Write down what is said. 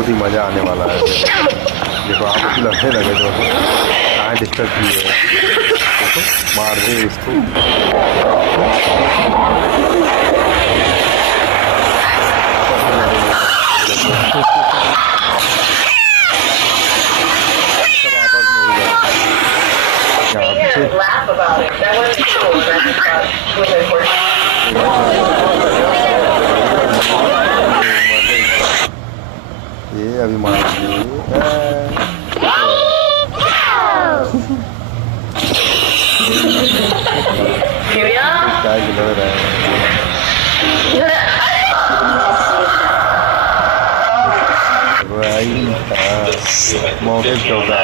बहुत ही मज़ा आने वाला है। देखो आप उसको लड़ने लगे तो कहाँ डिस्टर्ब की है, देखो मार दे इसको। सब आपस में हो ये अभी मार क्या लग रहा है। मौके चौका